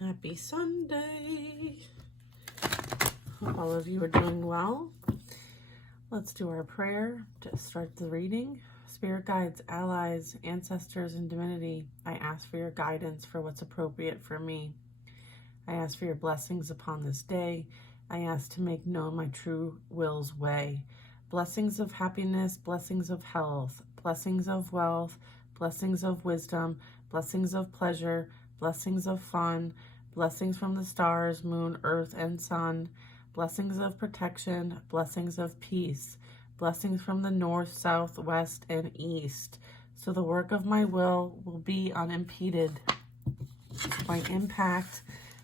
Happy Sunday. Hope all of you are doing well. Let's do our prayer to start the reading. Spirit guides, allies, ancestors, and divinity, I ask for your guidance for what's appropriate for me. I ask for your blessings upon this day. I ask to make known my true will's way. Blessings of happiness, blessings of health, blessings of wealth, blessings of wisdom, blessings of pleasure, blessings of fun, blessings from the stars, moon, earth, and sun, blessings of protection, blessings of peace, blessings from the north, south, west, and east. So the work of my will be unimpeded. My impact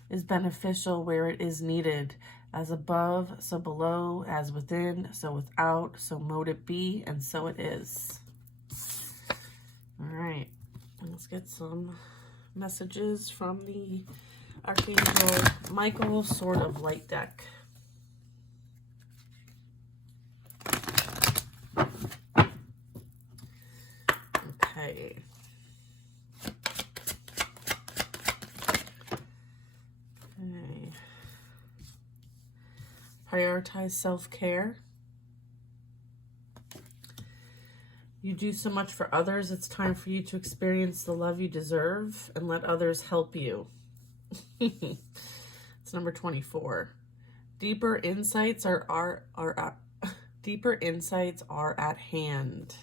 is beneficial where it is needed. As above, so below, as within, so without, so mote it be, and so it is. All right, let's get some messages from the Archangel Michael Sword of Light deck. Okay. Prioritize self-care. You do so much for others, it's time for you to experience the love you deserve and let others help you. It's number 24. Deeper insights are at hand.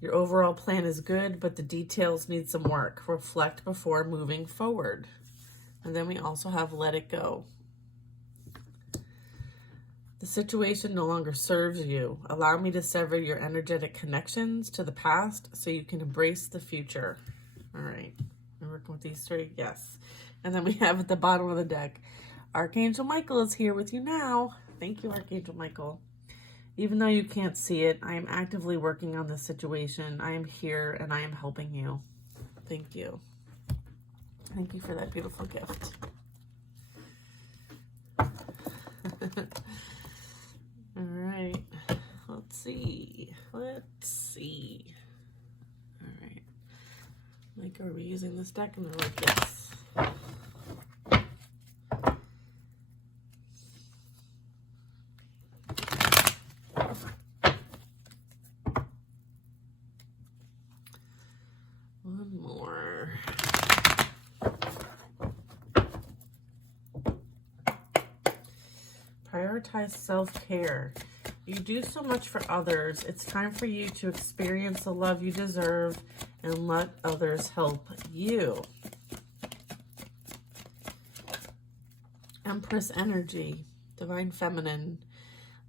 Your overall plan is good, but the details need some work. Reflect before moving forward. And then we also have let it go. The situation no longer serves you. Allow me to sever your energetic connections to the past so you can embrace the future. All right. We're working with these three? Yes. And then we have at the bottom of the deck, Archangel Michael is here with you now. Thank you, Archangel Michael. Even though you can't see it, I am actively working on this situation. I am here and I am helping you. Thank you. Thank you for that beautiful gift. All right, let's see. All right, like, are we using this deck? And like, yes. One more. Prioritize self-care. You do so much for others. It's time for you to experience the love you deserve and let others help you. Empress energy, divine feminine.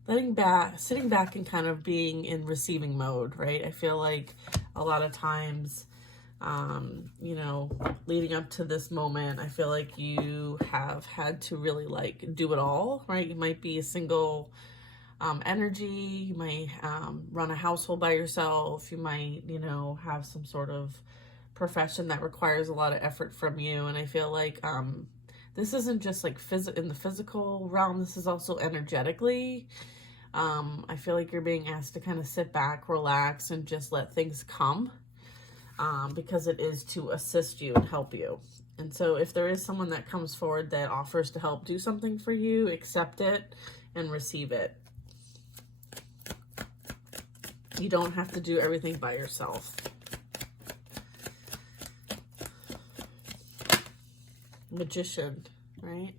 Sitting back and kind of being in receiving mode, right? I feel like a lot of times, you know, leading up to this moment, I feel like you have had to really like do it all, right? You might be a single energy, you might run a household by yourself, you might, you know, have some sort of profession that requires a lot of effort from you. And I feel like this isn't just like in the physical realm, this is also energetically. I feel like you're being asked to kind of sit back, relax, and just let things come. Because it is to assist you and help you. And so if there is someone that comes forward that offers to help do something for you, accept it and receive it. You don't have to do everything by yourself. Magician, right?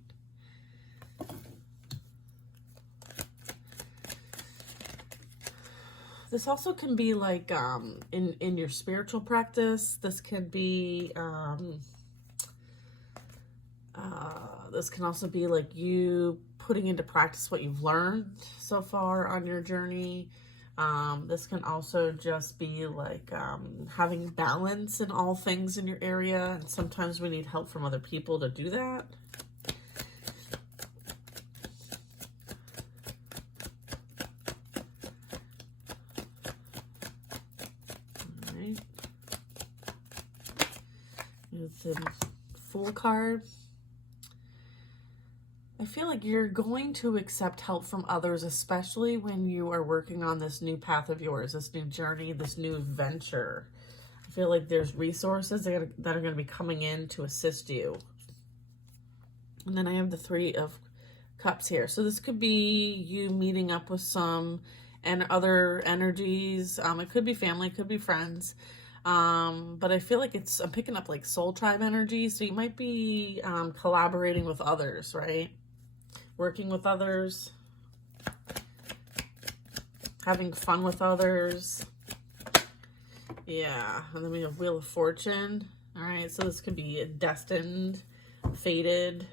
This also can be like in your spiritual practice. This can be this can also be like you putting into practice what you've learned so far on your journey. This can also just be like having balance in all things in your area, and sometimes we need help from other people to do that. It's a Fool card. I feel like you're going to accept help from others, especially when you are working on this new path of yours, this new journey, this new venture. I feel like there's resources that are going to be coming in to assist you. And then I have the Three of Cups here. So this could be you meeting up with some and other energies. It could be family, it could be friends. But I feel like I'm picking up like soul tribe energy. So you might be collaborating with others, right? Working with others, having fun with others. Yeah, and then we have Wheel of Fortune. All right, so this could be a destined, fated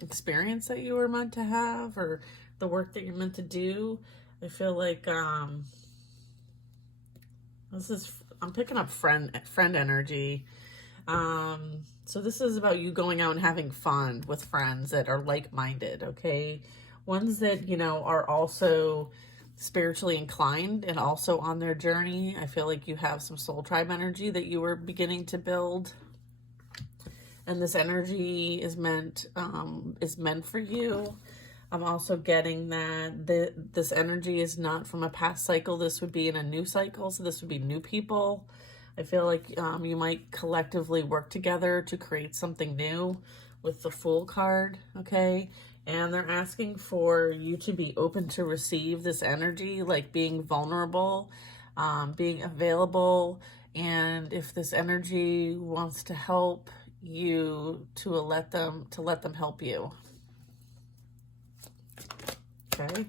experience that you were meant to have, or the work that you're meant to do. I feel like I'm picking up friend energy. So this is about you going out and having fun with friends that are like-minded, okay? Ones that, you know, are also spiritually inclined and also on their journey. I feel like you have some soul tribe energy that you were beginning to build. And this energy is meant for you. I'm also getting that this energy is not from a past cycle. This would be in a new cycle. So this would be new people. I feel like you might collectively work together to create something new with the Fool card, okay? And they're asking for you to be open to receive this energy, like being vulnerable, being available. And if this energy wants to help you, to let them help you. Okay.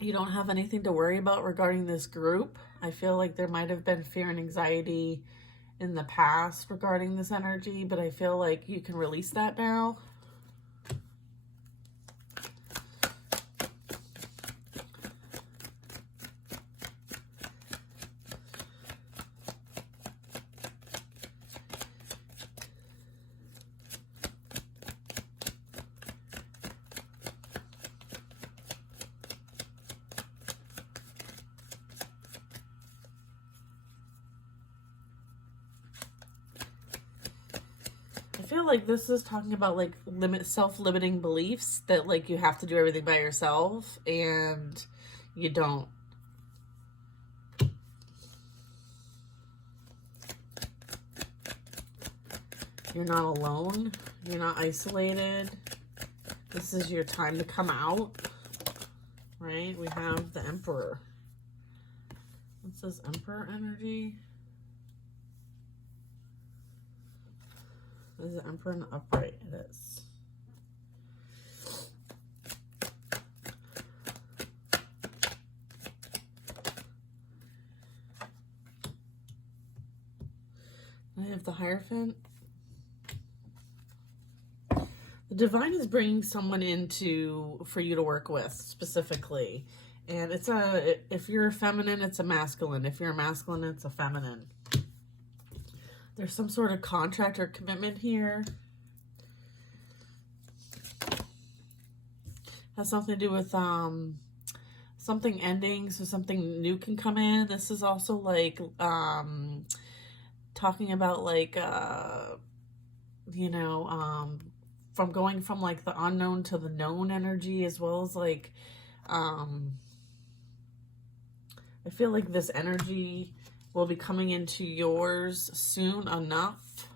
You don't have anything to worry about regarding this group. I feel like there might have been fear and anxiety in the past regarding this energy, but I feel like you can release that now. I feel like this is talking about like self-limiting beliefs that like you have to do everything by yourself, and you don't. You're not alone. You're not isolated. This is your time to come out, right? We have the Emperor. What says Emperor energy? Is the Emperor in the upright? It is. I have the Hierophant. The Divine is bringing someone for you to work with specifically. And if you're a feminine, it's a masculine. If you're a masculine, it's a feminine. There's some sort of contract or commitment here. Has something to do with something ending, so something new can come in. This is also like talking about like you know, from going from like the unknown to the known energy, as well as like I feel like this energy will be coming into yours soon enough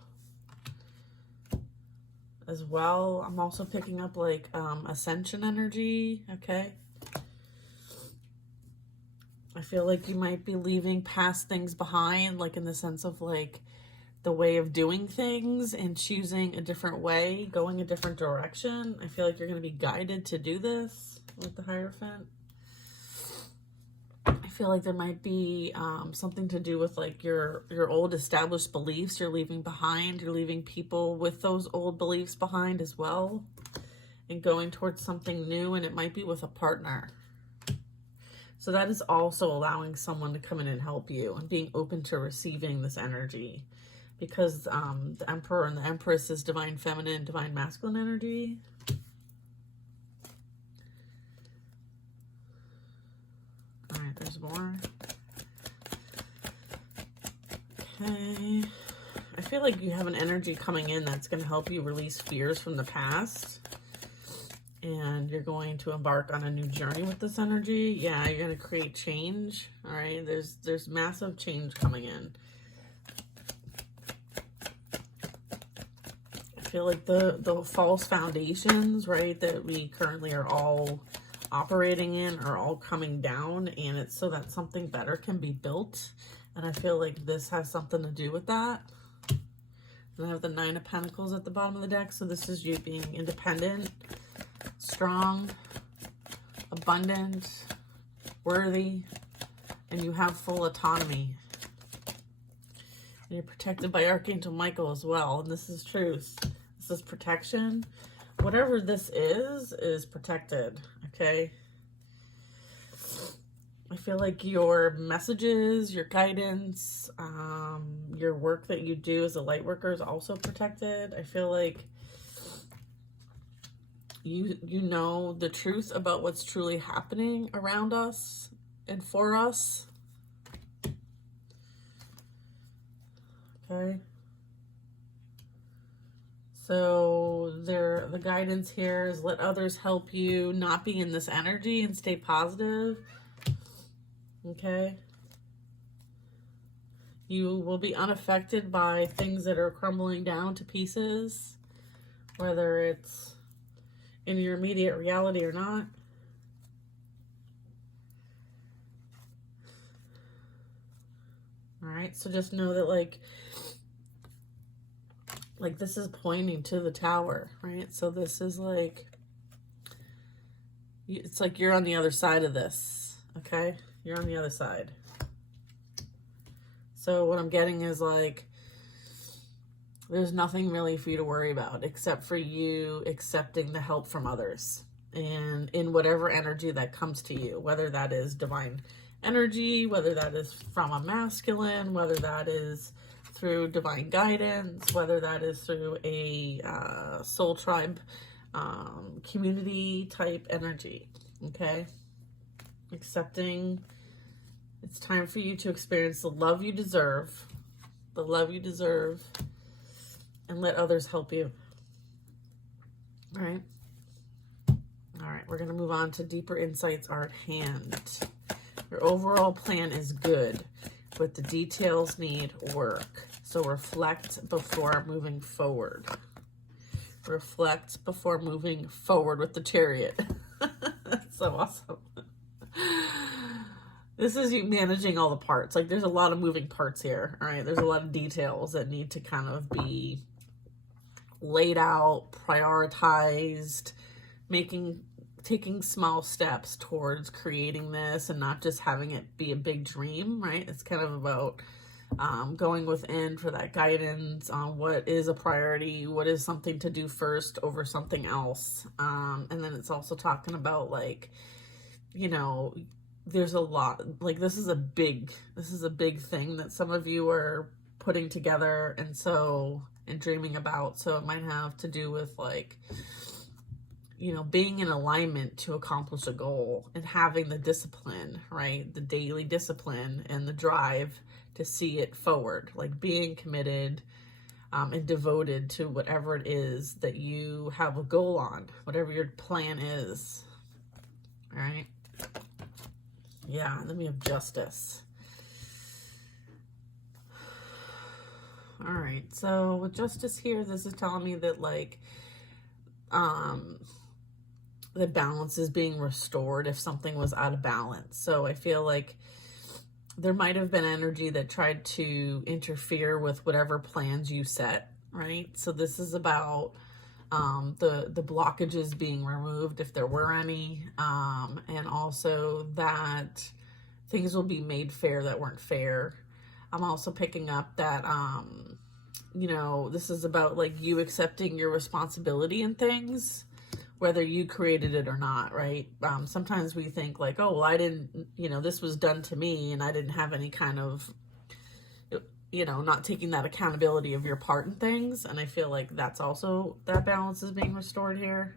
as well. I'm also picking up like ascension energy, okay? I feel like you might be leaving past things behind, like in the sense of like the way of doing things and choosing a different way, going a different direction. I feel like you're going to be guided to do this with the Hierophant. I feel like there might be something to do with like your old established beliefs you're leaving behind. You're leaving people with those old beliefs behind as well, and going towards something new, and it might be with a partner. So that is also allowing someone to come in and help you and being open to receiving this energy, because the Emperor and the Empress is divine feminine, divine masculine energy. All right, there's more. Okay. I feel like you have an energy coming in that's going to help you release fears from the past. And you're going to embark on a new journey with this energy. Yeah, you're going to create change. All right, there's massive change coming in. I feel like the false foundations, right, that we currently are all operating in are all coming down, and it's so that something better can be built. And I feel like this has something to do with that. And I have the Nine of Pentacles at the bottom of the deck. So this is you being independent, strong, abundant, worthy, and you have full autonomy. And you're protected by Archangel Michael as well. And this is truth. This is protection. Whatever this is protected, okay? I feel like your messages, your guidance, your work that you do as a light worker is also protected. I feel like you know the truth about what's truly happening around us and for us. Okay. So the guidance here is let others help you not be in this energy and stay positive. Okay. You will be unaffected by things that are crumbling down to pieces, whether it's in your immediate reality or not. All right. So just know that like this is pointing to the Tower, right? So this is like, it's like you're on the other side of this, okay? You're on the other side. So what I'm getting is like, there's nothing really for you to worry about except for you accepting the help from others and in whatever energy that comes to you, whether that is divine energy, whether that is from a masculine, whether that is through divine guidance, whether that is through a soul tribe community type energy, okay? Accepting, it's time for you to experience the love you deserve, and let others help you. All right. All right, we're going to move on to deeper insights are at hand. Your overall plan is good, but the details need work. So reflect before moving forward. Reflect before moving forward with the Chariot. That's so awesome. This is you managing all the parts. Like there's a lot of moving parts here. All right. There's a lot of details that need to kind of be laid out, prioritized, taking small steps towards creating this and not just having it be a big dream, right? It's kind of about going within for that guidance on what is a priority, what is something to do first over something else. And then it's also talking about like, you know, there's a lot, like this is a big thing that some of you are putting together and dreaming about. So it might have to do with like, you know, being in alignment to accomplish a goal and having the discipline, right? The daily discipline and the drive to see it forward, like being committed and devoted to whatever it is that you have a goal on, whatever your plan is. All right. Yeah. Then we have Justice. All right. So with Justice here, this is telling me that like, the balance is being restored if something was out of balance. So I feel like there might have been energy that tried to interfere with whatever plans you set, right? So this is about the blockages being removed if there were any, and also that things will be made fair that weren't fair. I'm also picking up that, you know, this is about like you accepting your responsibility in things, whether you created it or not, right? Sometimes we think like, oh, well, I didn't, you know, this was done to me and I didn't have any kind of, you know, not taking that accountability of your part in things. And I feel like that's also, that balance is being restored here.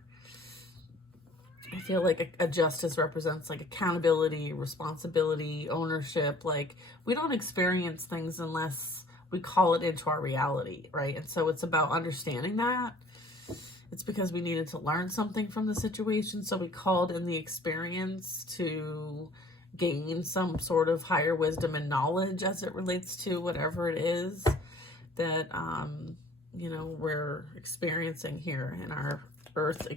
I feel like a justice represents like accountability, responsibility, ownership. Like we don't experience things unless we call it into our reality, right? And so it's about understanding that. It's because we needed to learn something from the situation. So we called in the experience to gain some sort of higher wisdom and knowledge as it relates to whatever it is that, you know, we're experiencing here in our earth,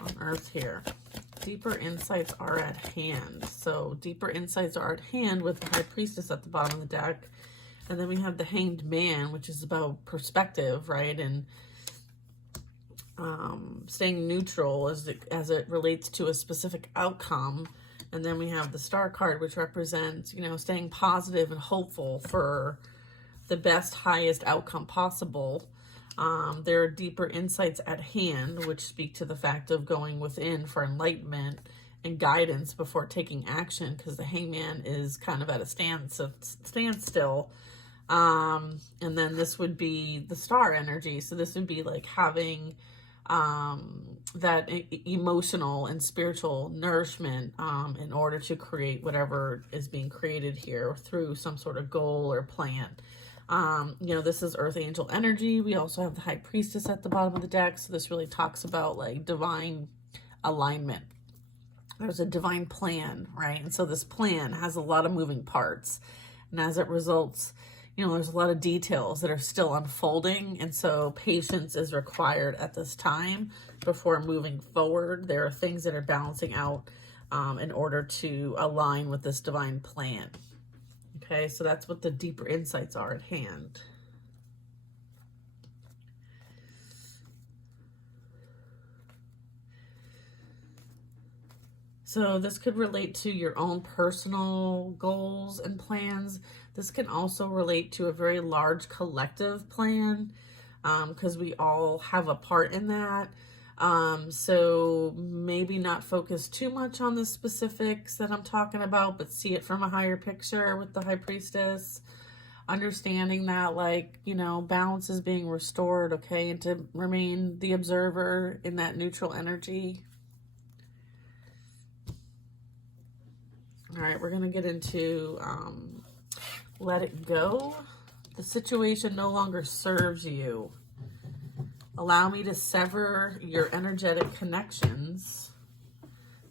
on earth here. Deeper insights are at hand. So deeper insights are at hand with the High Priestess at the bottom of the deck. And then we have the Hanged Man, which is about perspective, right? And staying neutral as it relates to a specific outcome. And then we have the Star card, which represents, you know, staying positive and hopeful for the best, highest outcome possible. There are deeper insights at hand, which speak to the fact of going within for enlightenment and guidance before taking action, because the Hangman is kind of at a standstill. And then this would be the Star energy. So this would be like having that emotional and spiritual nourishment in order to create whatever is being created here through some sort of goal or plan. You know, this is Earth Angel energy. We also have the High Priestess at the bottom of the deck. So this really talks about like divine alignment. There's a divine plan, right? And so this plan has a lot of moving parts. And as it results, you know, there's a lot of details that are still unfolding. And so patience is required at this time before moving forward. There are things that are balancing out in order to align with this divine plan. Okay, so that's what the deeper insights are at hand. So this could relate to your own personal goals and plans. This can also relate to a very large collective plan, because we all have a part in that. So maybe not focus too much on the specifics that I'm talking about, but see it from a higher picture with the High Priestess. Understanding that, like, you know, balance is being restored, okay? And to remain the observer in that neutral energy. All right, we're going to get into let it go. The situation no longer serves you. Allow me to sever your energetic connections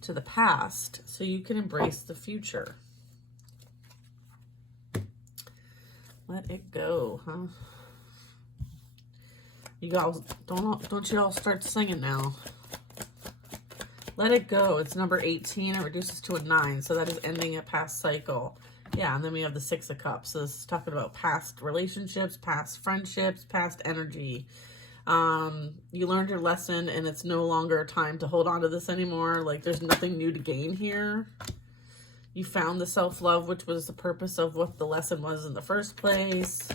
to the past so you can embrace the future. Let it go, huh? You guys, don't you all start singing now. Let it go. It's number 18. It reduces to a 9. So that is ending a past cycle. Yeah, and then we have the 6 of Cups. So this is talking about past relationships, past friendships, past energy. You learned your lesson and it's no longer time to hold on to this anymore. Like, there's nothing new to gain here. You found the self-love, which was the purpose of what the lesson was in the first place.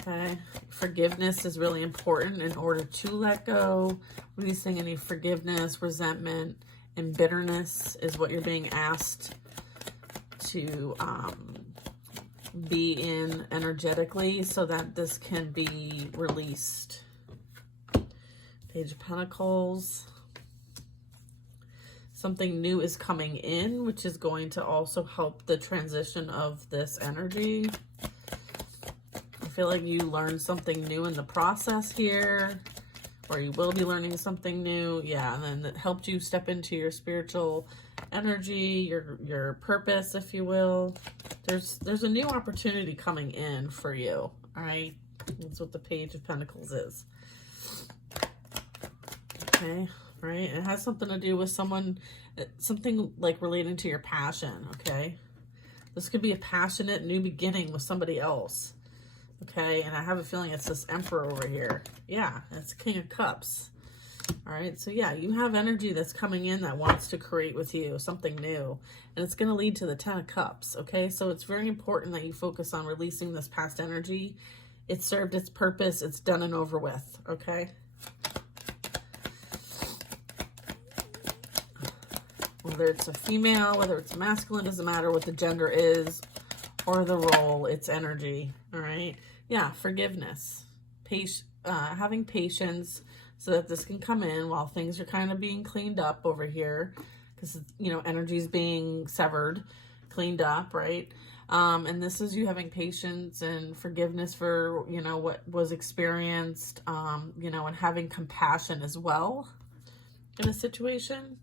Okay. Forgiveness is really important in order to let go. Releasing any forgiveness, resentment, and bitterness is what you're being asked to be in energetically so that this can be released. Page of Pentacles. Something new is coming in, which is going to also help the transition of this energy. I feel like you learned something new in the process here, or you will be learning something new. Yeah, and then it helped you step into your spiritual energy, your purpose, if you will. There's a new opportunity coming in for you, all right? That's what the Page of Pentacles is. Okay, right? It has something to do with someone, something like relating to your passion, okay? This could be a passionate new beginning with somebody else, okay? And I have a feeling it's this Emperor over here. Yeah, it's King of Cups. All right, so yeah, you have energy that's coming in that wants to create with you something new, and it's going to lead to the 10 of Cups, okay? So it's very important that you focus on releasing this past energy. It served its purpose. It's done and over with, okay? Whether it's a female, whether it's masculine, doesn't matter what the gender is or the role, it's energy, all right? Yeah, forgiveness, having patience, so that this can come in while things are kind of being cleaned up over here, because, you know, energy is being severed, cleaned up, right? And this is you having patience and forgiveness for, you know, what was experienced, you know, and having compassion as well in a situation,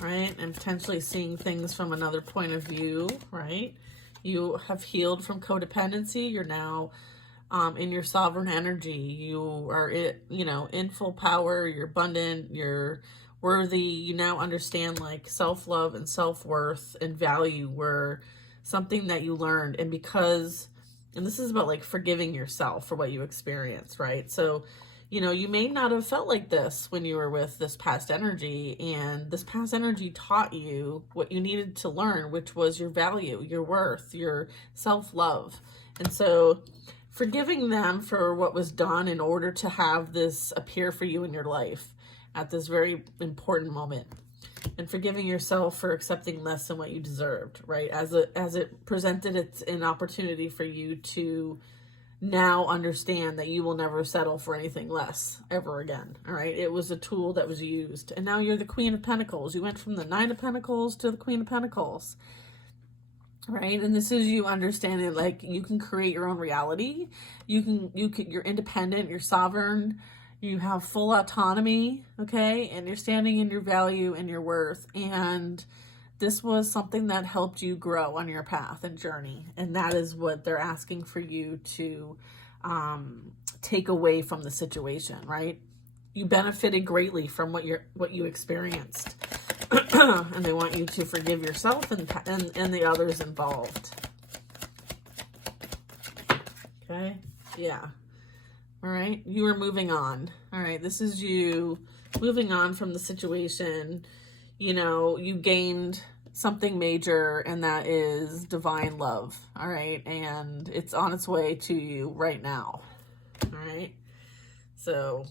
right? And potentially seeing things from another point of view, right? You have healed from codependency. You're now in your sovereign energy. You are, in full power. You're abundant. You're worthy. You now understand like self-love and self-worth and value were something that you learned. And this is about like forgiving yourself for what you experienced, right? So, you may not have felt like this when you were with this past energy, and this past energy taught you what you needed to learn, which was your value, your worth, your self-love. And so forgiving them for what was done in order to have this appear for you in your life at this very important moment, and forgiving yourself for accepting less than what you deserved, right? As it presented, it's an opportunity for you to now understand that you will never settle for anything less ever again. All right. It was a tool that was used. And now you're the Queen of Pentacles. You went from the Nine of Pentacles to the Queen of Pentacles. Right. And this is you understanding like you can create your own reality. You're independent, you're sovereign, you have full autonomy. Okay. And you're standing in your value and your worth. And this was something that helped you grow on your path and journey. And that is what they're asking for you to take away from the situation, right? You benefited greatly from what you experienced. And they want you to forgive yourself and the others involved. Okay? Yeah. All right? You are moving on. All right? This is you moving on from the situation. You gained something major, and that is divine love. All right. And it's on its way to you right now. All right. So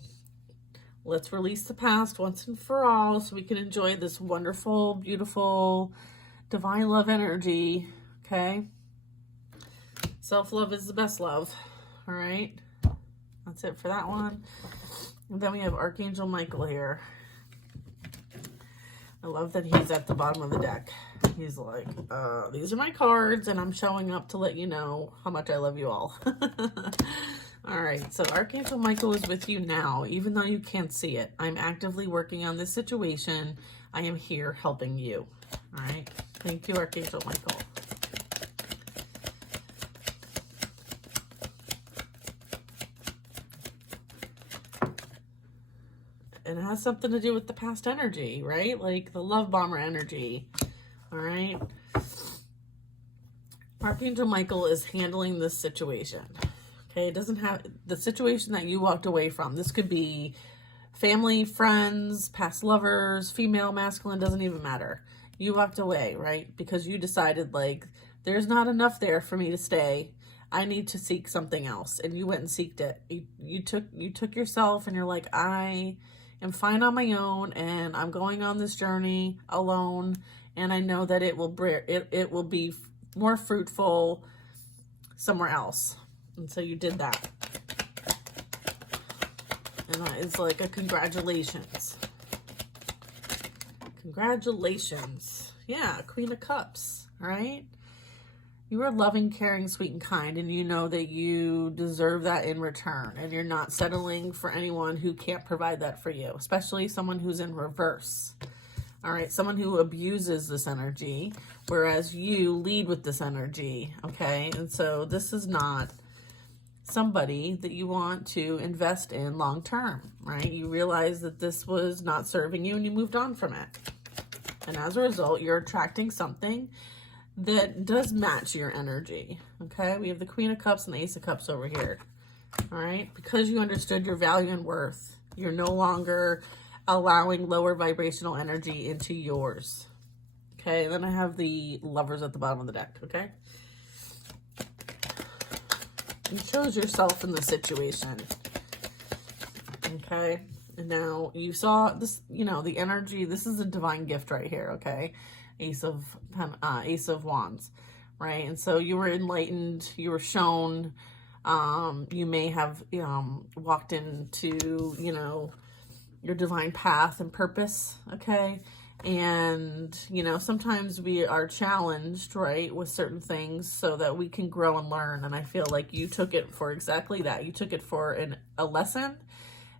let's release the past once and for all so we can enjoy this wonderful, beautiful, divine love energy. Okay. Self-love is the best love. All right. That's it for that one. And then we have Archangel Michael here. I love that he's at the bottom of the deck. He's like, these are my cards, and I'm showing up to let you know how much I love you all. All right, so Archangel Michael is with you now, even though you can't see it. I'm actively working on this situation. I am here helping you. All right, thank you, Archangel Michael. And it has something to do with the past energy, right? Like the love bomber energy. All right. Archangel Michael is handling this situation. Okay. It doesn't have the situation that you walked away from. This could be family, friends, past lovers, female, masculine, doesn't even matter. You walked away, right? Because you decided like, there's not enough there for me to stay. I need to seek something else. And you went and seeked it. You took yourself and you're like, I am fine on my own, and I'm going on this journey alone, and I know that it will be more fruitful somewhere else. And so you did that. And that is like a congratulations. Congratulations. Yeah, Queen of Cups, right? You are loving, caring, sweet, and kind, and you know that you deserve that in return, and you're not settling for anyone who can't provide that for you, especially someone who's in reverse. All right, someone who abuses this energy, whereas you lead with this energy, okay? And so this is not somebody that you want to invest in long term, right? You realize that this was not serving you, and you moved on from it. And as a result, you're attracting something that does match your energy. Okay, we have the Queen of Cups and the Ace of Cups over here. All right, because you understood your value and worth, you're no longer allowing lower vibrational energy into yours. Okay, then I have the Lovers at the bottom of the deck. Okay, you chose yourself in the situation. Okay, and now you saw this, the energy. This is a divine gift right here. Okay, Ace of Wands, right? And so you were enlightened, you were shown, you may have walked into, your divine path and purpose, okay? And, sometimes we are challenged, right, with certain things so that we can grow and learn. And I feel like you took it for exactly that. You took it for a lesson,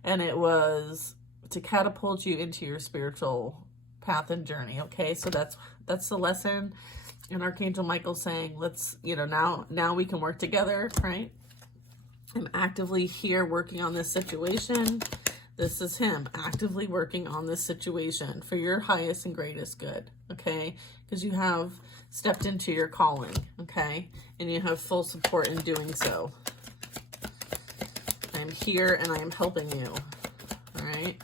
and it was to catapult you into your spiritual path and journey. Okay, so that's the lesson. And Archangel Michael's saying, let's, now we can work together, right? I'm actively here working on this situation. This is him actively working on this situation for your highest and greatest good, okay? Because you have stepped into your calling, okay? And you have full support in doing so. I'm here and I am helping you, all right?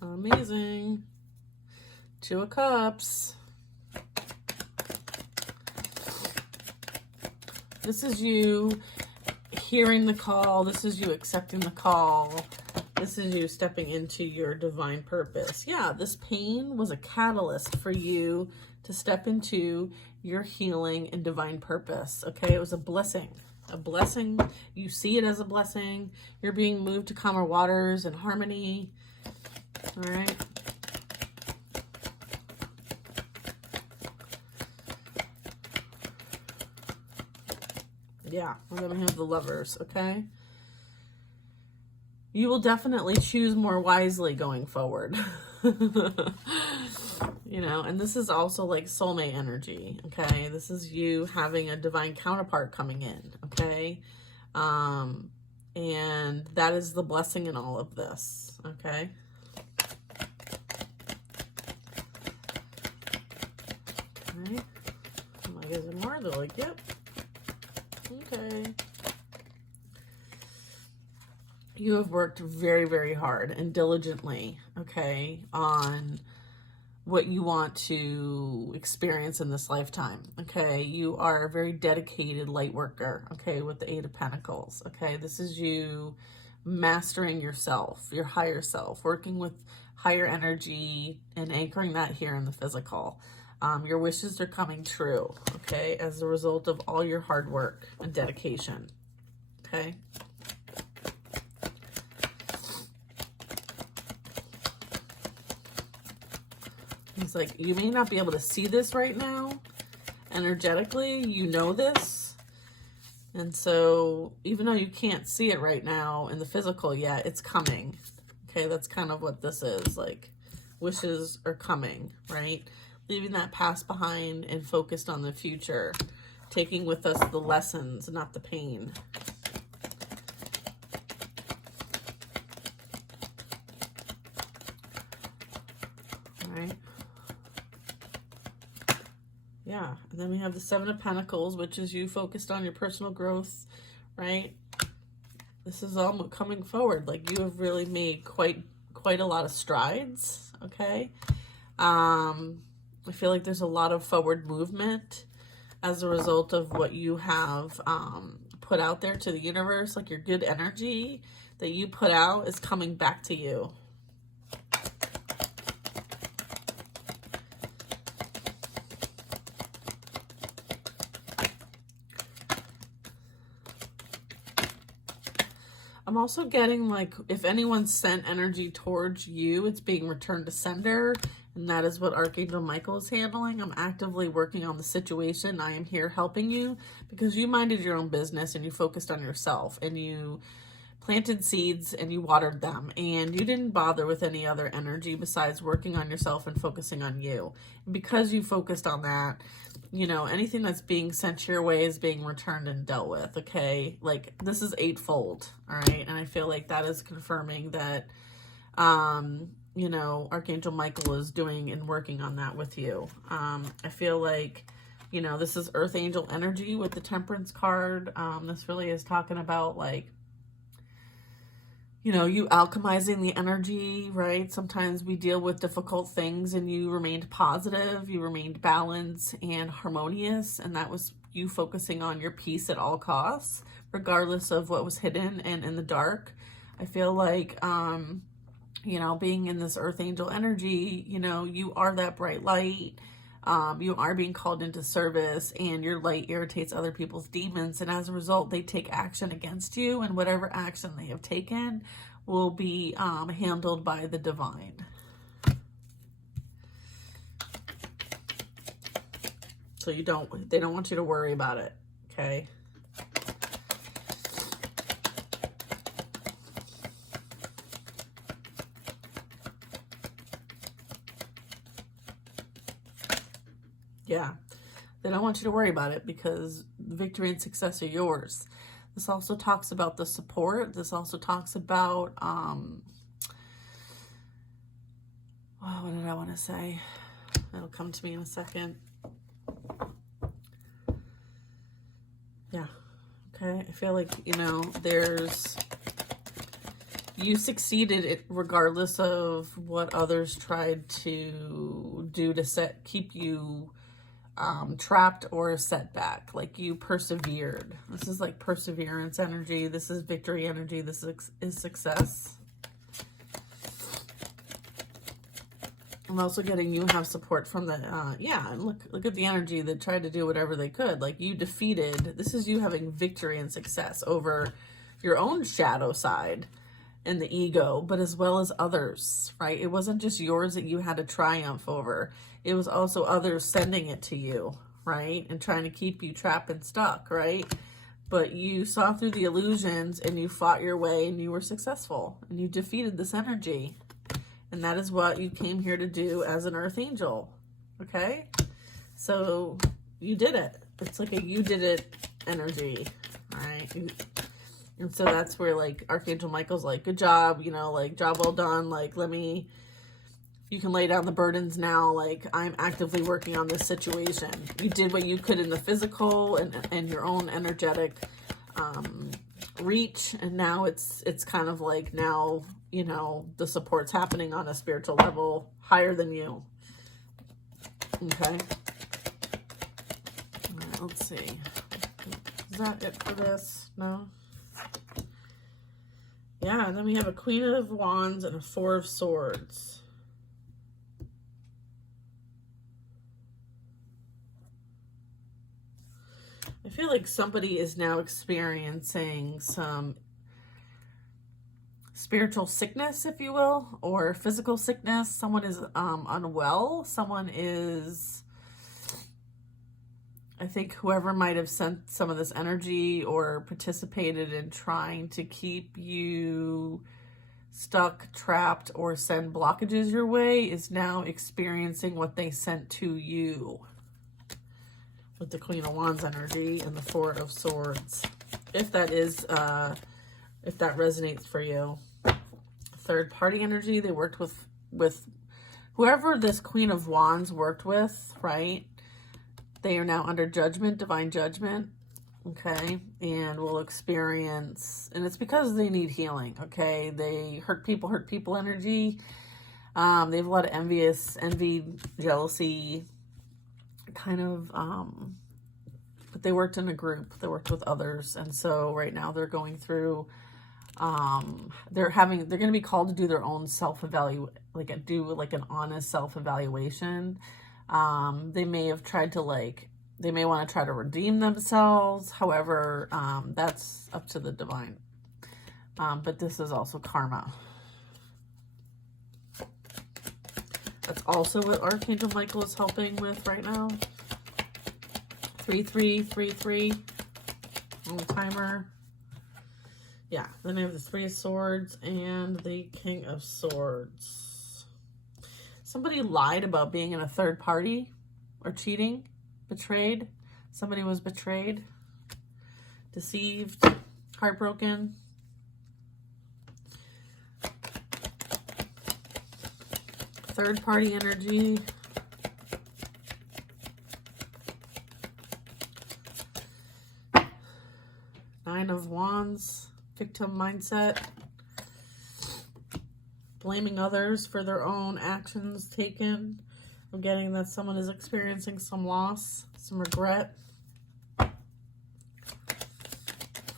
Amazing. Two of Cups. This is you hearing the call. This is you accepting the call. This is you stepping into your divine purpose. Yeah, this pain was a catalyst for you to step into your healing and divine purpose. Okay, it was a blessing. A blessing. You see it as a blessing. You're being moved to calmer waters and harmony. All right. Yeah, and then we have the Lovers, okay? You will definitely choose more wisely going forward. And this is also like soulmate energy, okay? This is you having a divine counterpart coming in, okay? And that is the blessing in all of this, okay? Okay. I'm like, is it more? They're like, yep. Okay. You have worked very, very hard and diligently, okay, on what you want to experience in this lifetime, okay? You are a very dedicated light worker, okay, with the Eight of Pentacles, okay? This is you mastering yourself, your higher self, working with higher energy and anchoring that here in the physical. Your wishes are coming true, okay, as a result of all your hard work and dedication, okay? He's like, you may not be able to see this right now. Energetically, you know this. And so, even though you can't see it right now in the physical yet, it's coming. Okay, that's kind of what this is. Like, wishes are coming, right? Leaving that past behind and focused on the future. Taking with us the lessons, not the pain. All right. Yeah, and then we have the Seven of Pentacles, which is you focused on your personal growth, right? This is all coming forward. Like, you have really made quite a lot of strides, okay? I feel like there's a lot of forward movement as a result of what you have put out there to the universe. Like, your good energy that you put out is coming back to you. I'm also getting, like, if anyone sent energy towards you, it's being returned to sender, and that is what Archangel Michael is handling. I'm actively working on the situation. I am here helping you because you minded your own business and you focused on yourself and you planted seeds and you watered them and you didn't bother with any other energy besides working on yourself and focusing on you. And because you focused on that, anything that's being sent your way is being returned and dealt with, okay? Like, this is eightfold, all right? And I feel like that is confirming that, Archangel Michael is doing and working on that with you. I feel like, this is Earth Angel energy with the Temperance card. This really is talking about, like, you alchemizing the energy, right? Sometimes we deal with difficult things and you remained positive, you remained balanced and harmonious, and that was you focusing on your peace at all costs, regardless of what was hidden and in the dark. I feel like, being in this Earth Angel energy, you are that bright light. You are being called into service and your light irritates other people's demons. And as a result, they take action against you, and whatever action they have taken will be handled by the divine. So they don't want you to worry about it. Okay. Yeah. They don't want you to worry about it because victory and success are yours. This also talks about the support. This also talks about, what did I want to say? It'll come to me in a second. Yeah. Okay. I feel like, you know, you succeeded regardless of what others tried to do to keep you trapped or set back. Like, you persevered. This is like perseverance energy. This is victory energy. This is success. I'm also getting you have support from the, and look at the energy that tried to do whatever they could. Like, you defeated, this is you having victory and success over your own shadow side and the ego, but as well as others, right? It wasn't just yours that you had to triumph over. It was also others sending it to you, right? And trying to keep you trapped and stuck, right? But you saw through the illusions and you fought your way and you were successful and you defeated this energy. And that is what you came here to do as an earth angel, okay? So you did it. It's like a you did it energy, all right? And so that's where, like, Archangel Michael's like, good job, you know, like, job well done. Like, you can lay down the burdens now. Like, I'm actively working on this situation. You did what you could in the physical and your own energetic reach. And now it's kind of like, now, you know, the support's happening on a spiritual level higher than you. Okay. All right, let's see. Is that it for this? No? Yeah, and then we have a Queen of Wands and a Four of Swords. I feel like somebody is now experiencing some spiritual sickness, if you will, or physical sickness. Someone is unwell. Someone is, I think whoever might have sent some of this energy or participated in trying to keep you stuck, trapped, or send blockages your way is now experiencing what they sent to you with the Queen of Wands energy and the Four of Swords. If that is, if that resonates for you. Third party energy, they worked with whoever this Queen of Wands worked with, right? They are now under judgment, divine judgment, okay? And will experience, and it's because they need healing, okay? They hurt people energy. They have a lot of envy, jealousy, kind of, but they worked in a group. They worked with others. And so right now they're going through, they're going to be called to do their own self-evaluation, do an honest self-evaluation. They may have tried to they may want to try to redeem themselves. However, that's up to the divine. But this is also karma. That's also what Archangel Michael is helping with right now. 3333 on the timer. Yeah, then I have the Three of Swords and the King of Swords. Somebody lied about being in a third party or cheating, betrayed. Somebody was betrayed, deceived, heartbroken. Third party energy. Nine of Wands. Victim mindset. Blaming others for their own actions taken. I'm getting that someone is experiencing some loss, some regret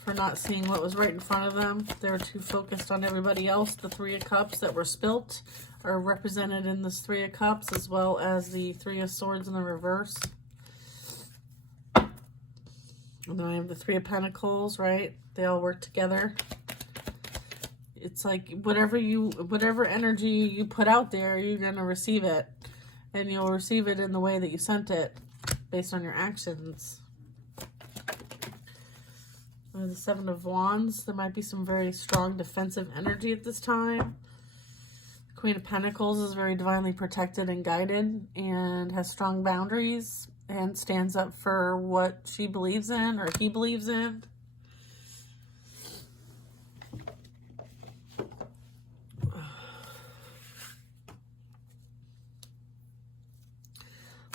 for not seeing what was right in front of them. They were too focused on everybody else. The Three of Cups that were spilt are represented in this Three of Cups, as well as the Three of Swords in the reverse. And then I have the Three of Pentacles, right? They all work together. It's like whatever energy you put out there, you're going to receive it. And you'll receive it in the way that you sent it based on your actions. The Seven of Wands. There might be some very strong defensive energy at this time. Queen of Pentacles is very divinely protected and guided and has strong boundaries. and stands up for what she believes in or he believes in.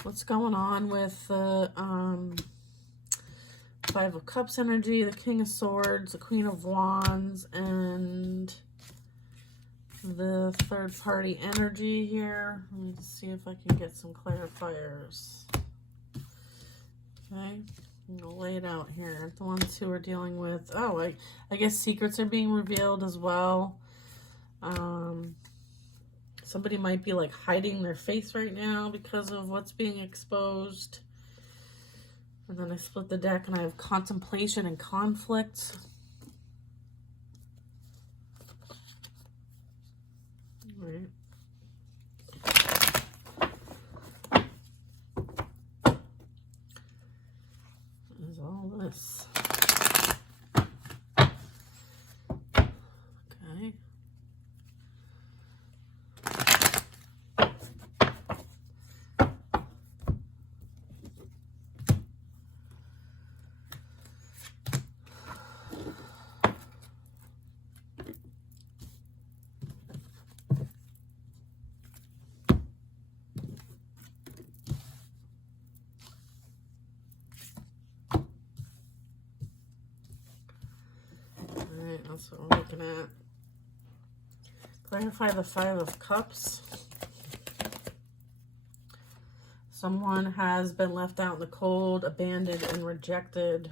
What's going on with the Five of Cups energy, the King of Swords, the Queen of Wands, and the third party energy here? Let me just see if I can get some clarifiers. Okay, I'm gonna lay it out here. The ones who are dealing with, I guess secrets are being revealed as well. Somebody might be like hiding their face right now because of what's being exposed. And then I split the deck and I have contemplation and conflict. All right. There's all this. Okay. That's what we're looking at. Clarify the Five of Cups. Someone has been left out in the cold, abandoned, and rejected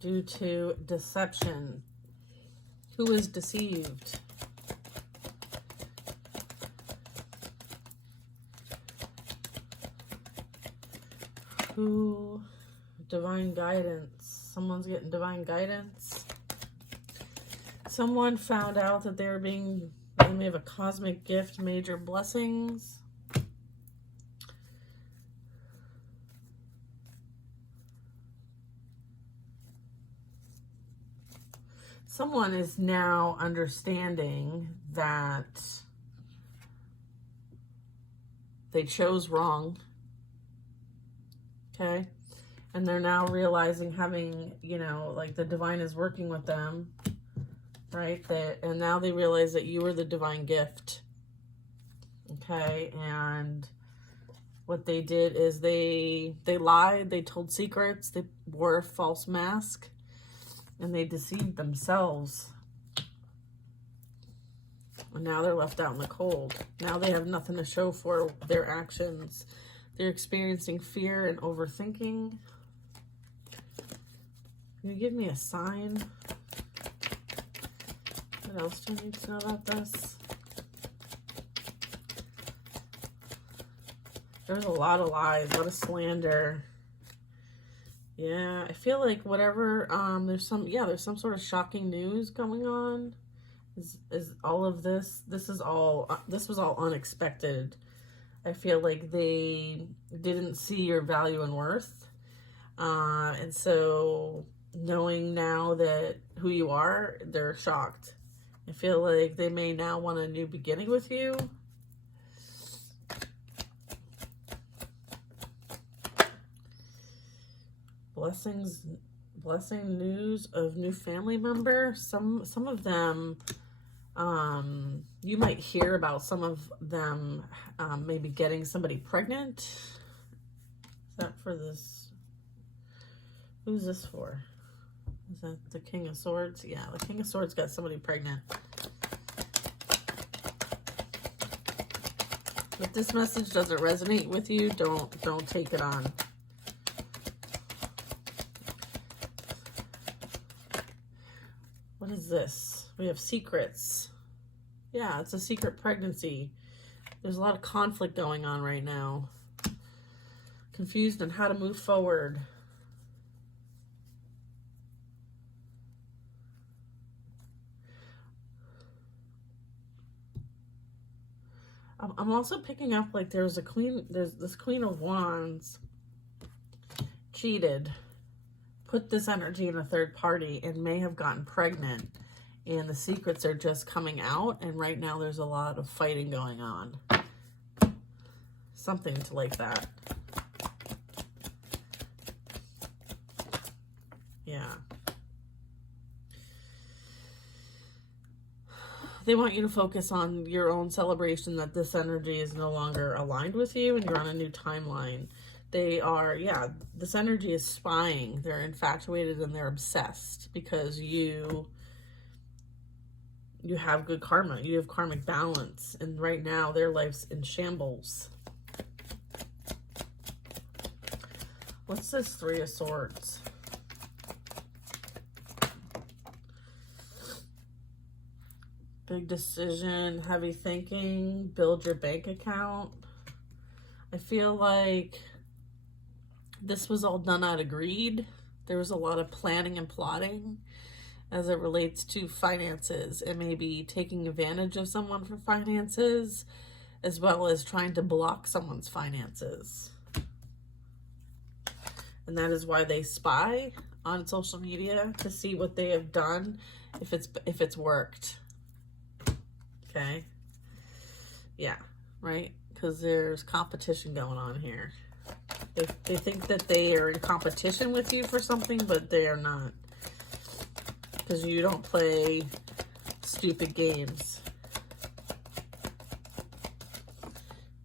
due to deception. Who is deceived? Who? Divine guidance. Someone's getting divine guidance. Someone found out that they may have a cosmic gift, major blessings. Someone is now understanding that they chose wrong. Okay? And they're now realizing, having, like the divine is working with them, right? And now they realize that you are the divine gift. Okay? And what they did is they lied, they told secrets, they wore a false mask, and they deceived themselves. And now they're left out in the cold. Now they have nothing to show for their actions. They're experiencing fear and overthinking. Can you give me a sign? What else do you need to know about this? There's a lot of lies, a lot of slander. Yeah, I feel like whatever, there's some sort of shocking news going on. Is all of this was all unexpected. I feel like they didn't see your value and worth. And so knowing now that who you are, they're shocked. I feel like they may now want a new beginning with you. Blessing news of new family member. Some of them, you might hear about some of them maybe getting somebody pregnant. Is that for this? Who's this for? Is that the King of Swords? Yeah, the King of Swords got somebody pregnant. If this message doesn't resonate with you, don't take it on. What is this? We have secrets. Yeah, it's a secret pregnancy. There's a lot of conflict going on right now. Confused on how to move forward. I'm also picking up like there's this Queen of Wands cheated, put this energy in a third party, and may have gotten pregnant, and the secrets are just coming out, and right now there's a lot of fighting going on. something to like that. Yeah. They want you to focus on your own celebration, that this energy is no longer aligned with you and you're on a new timeline. They are, yeah, this energy is spying. They're infatuated and they're obsessed because you have good karma. You have karmic balance. And right now, their life's in shambles. What's this Three of Swords? Big decision, heavy thinking, build your bank account. I feel like this was all done out of greed. There was a lot of planning and plotting as it relates to finances and maybe taking advantage of someone for finances, as well as trying to block someone's finances. And that is why they spy on social media, to see what they have done, if it's worked. Okay. Yeah, right? Because there's competition going on here. They think that they are in competition with you for something, but they are not. Because you don't play stupid games.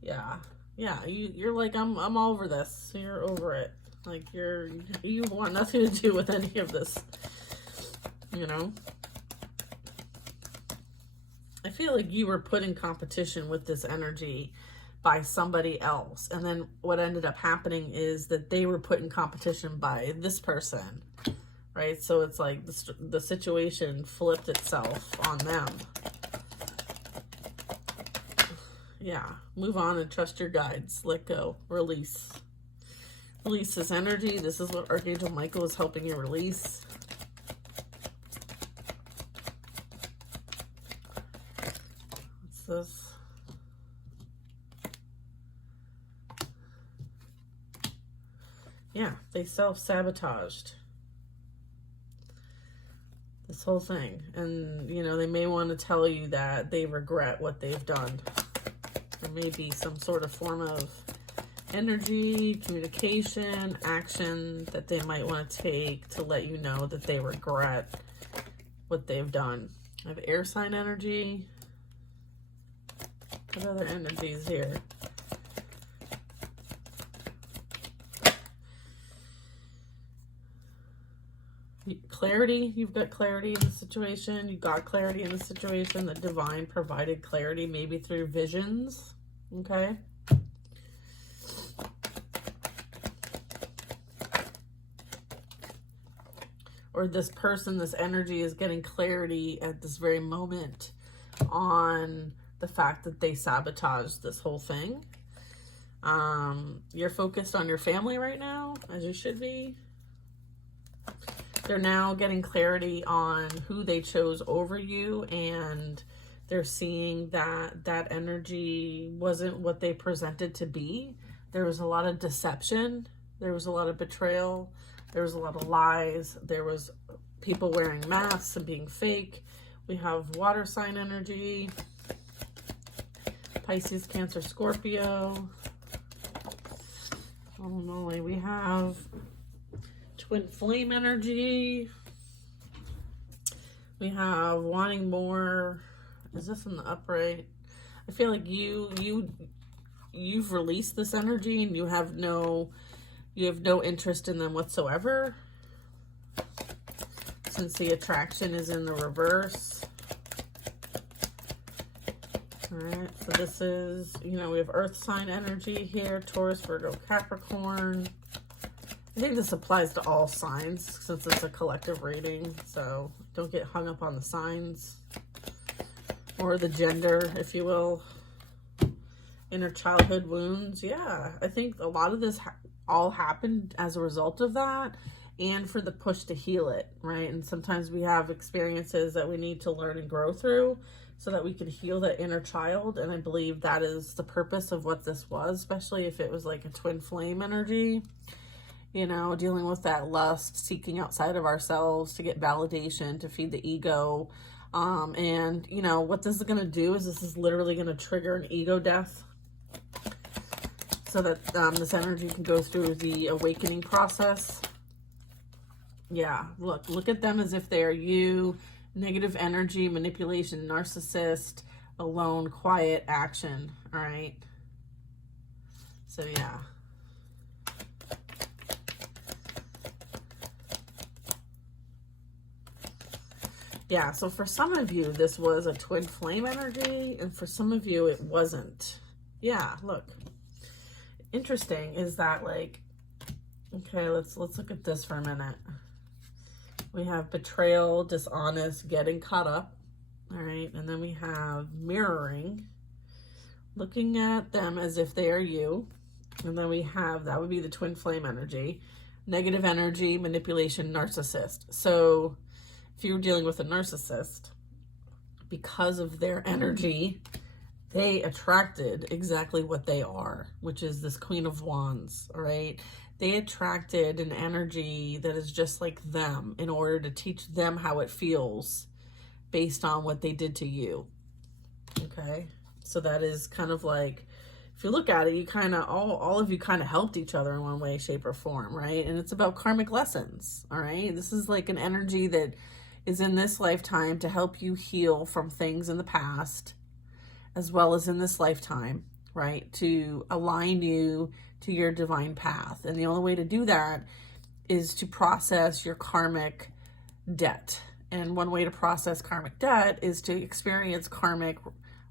Yeah. Yeah, you're like, I'm over this. You're over it. Like, you want nothing to do with any of this. You know? I feel like you were put in competition with this energy by somebody else. And then what ended up happening is that they were put in competition by this person, right? So it's like the situation flipped itself on them. Yeah, move on and trust your guides. Let go, release. Release this energy. This is what Archangel Michael is helping you release. This. Yeah, they self-sabotaged this whole thing. And, you know, they may want to tell you that they regret what they've done. There may be some sort of form of energy, communication, action that they might want to take to let you know that they regret what they've done. I have air sign energy. What other energies here? Clarity. You've got clarity in the situation. You got clarity in the situation. The divine provided clarity, maybe through visions. Okay. Or this person, this energy is getting clarity at this very moment on the fact that they sabotaged this whole thing. You're focused on your family right now, as you should be. They're now getting clarity on who they chose over you, and they're seeing that that energy wasn't what they presented to be. There was a lot of deception. There was a lot of betrayal. There was a lot of lies. There was people wearing masks and being fake. We have water sign energy. Pisces, Cancer, Scorpio. Holy, we have twin flame energy. We have wanting more. Is this in the upright? I feel like you've released this energy and you have no interest in them whatsoever. Since the attraction is in the reverse. All right, so this is, you know, we have earth sign energy here, Taurus, Virgo, Capricorn. I think this applies to all signs since it's a collective reading, so don't get hung up on the signs or the gender, if you will. Inner childhood wounds. Yeah, I think a lot of this all happened as a result of that and for the push to heal it, right? And sometimes we have experiences that we need to learn and grow through so that we can heal that inner child. And I believe that is the purpose of what this was, especially if it was like a twin flame energy, you know, dealing with that lust, seeking outside of ourselves to get validation, to feed the ego. And, you know, what this is going to do is this is literally going to trigger an ego death. so that this energy can go through the awakening process. Yeah, look at them as if they are you. Negative energy, manipulation, narcissist, alone, quiet, action. All right. So yeah. Yeah, so for some of you, this was a twin flame energy, and for some of you, it wasn't. Yeah, look. Interesting is that, like, okay, let's look at this for a minute. We have betrayal, dishonest, getting caught up. All right, and then we have mirroring, looking at them as if they are you. And then we have, that would be the twin flame energy, negative energy, manipulation, narcissist. So if you were dealing with a narcissist, because of their energy, they attracted exactly what they are, which is this Queen of Wands, all right? They attracted an energy that is just like them in order to teach them how it feels based on what they did to you, okay? So that is kind of like, if you look at it, you kind of, all of you kind of helped each other in one way, shape, or form, right? And it's about karmic lessons, all right? This is like an energy that is in this lifetime to help you heal from things in the past, as well as in this lifetime, right? To align you to your divine path. And the only way to do that is to process your karmic debt. And one way to process karmic debt is to experience karmic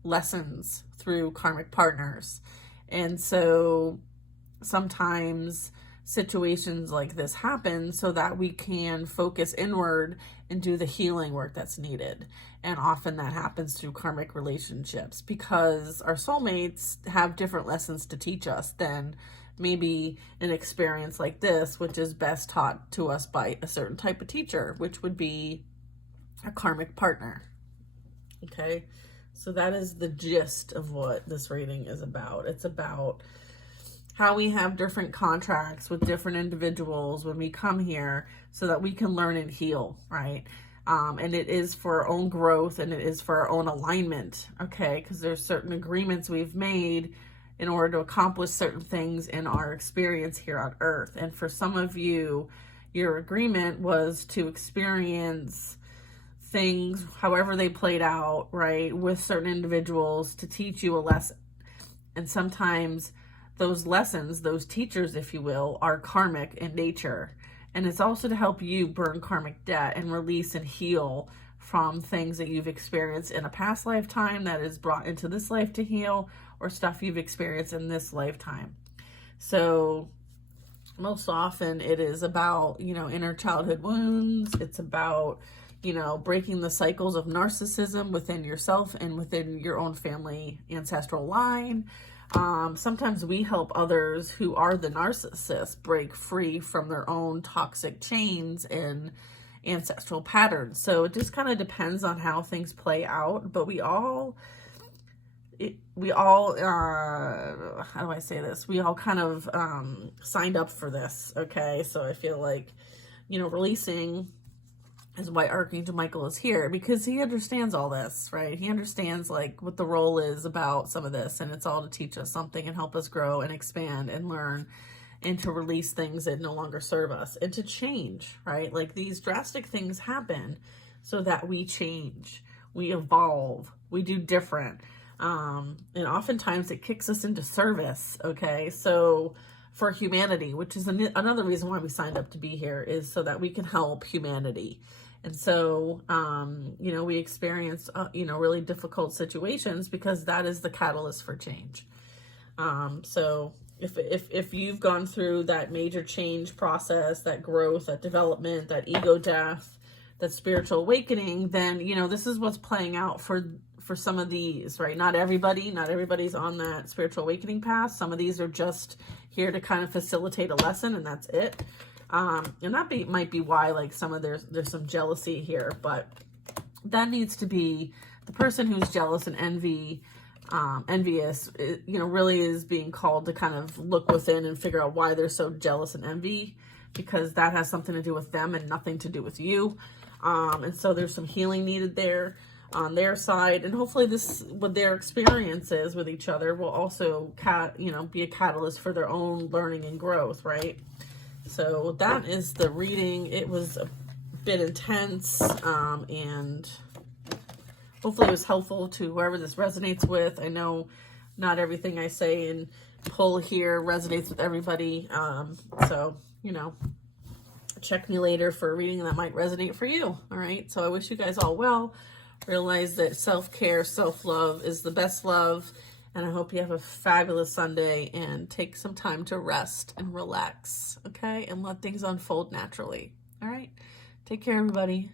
lessons through karmic partners. And so sometimes situations like this happen so that we can focus inward and do the healing work that's needed. And often that happens through karmic relationships, because our soulmates have different lessons to teach us than maybe an experience like this, which is best taught to us by a certain type of teacher, which would be a karmic partner. Okay, so that is the gist of what this reading is about. It's about how we have different contracts with different individuals when we come here so that we can learn and heal, right? And it is for our own growth, and it is for our own alignment, okay? Because there's certain agreements we've made in order to accomplish certain things in our experience here on Earth. And for some of you, your agreement was to experience things however they played out, right, with certain individuals to teach you a lesson. And sometimes those lessons, those teachers, if you will, are karmic in nature. And it's also to help you burn karmic debt and release and heal from things that you've experienced in a past lifetime that is brought into this life to heal, or stuff you've experienced in this lifetime. So most often it is about, you know, inner childhood wounds. It's about, you know, breaking the cycles of narcissism within yourself and within your own family ancestral line. Sometimes we help others who are the narcissists break free from their own toxic chains and ancestral patterns. So it just kind of depends on how things play out, but we all how do I say this? We all kind of signed up for this, okay? So I feel like, you know, releasing is why Archangel Michael is here, because he understands all this, right? He understands like what the role is about some of this, and it's all to teach us something and help us grow and expand and learn, and to release things that no longer serve us, and to change, right? Like these drastic things happen so that we change, we evolve, we do different. And oftentimes it kicks us into service, okay? So for humanity, which is another reason why we signed up to be here, is so that we can help humanity. And so, you know, we experience, you know, really difficult situations because that is the catalyst for change. So if you've gone through that major change process, that growth, that development, that ego death, that spiritual awakening, then, you know, this is what's playing out for some of these, right? Not everybody's on that spiritual awakening path. Some of these are just here to kind of facilitate a lesson, and that's it. And that might be why, like, there's some jealousy here, but that needs to be the person who's jealous and envious, you know, really is being called to kind of look within and figure out why they're so jealous and envy, because that has something to do with them and nothing to do with you. And so there's some healing needed there. on their side, and hopefully this, what their experience is with each other, will also be a catalyst for their own learning and growth, right? So that is the reading. It was a bit intense, and hopefully it was helpful to whoever this resonates with. I know not everything I say and pull here resonates with everybody, so check me later for a reading that might resonate for you. All right, so I wish you guys all well. Realize that self-care, self-love is the best love, and I hope you have a fabulous Sunday and take some time to rest and relax, okay, and let things unfold naturally. All right, take care, everybody.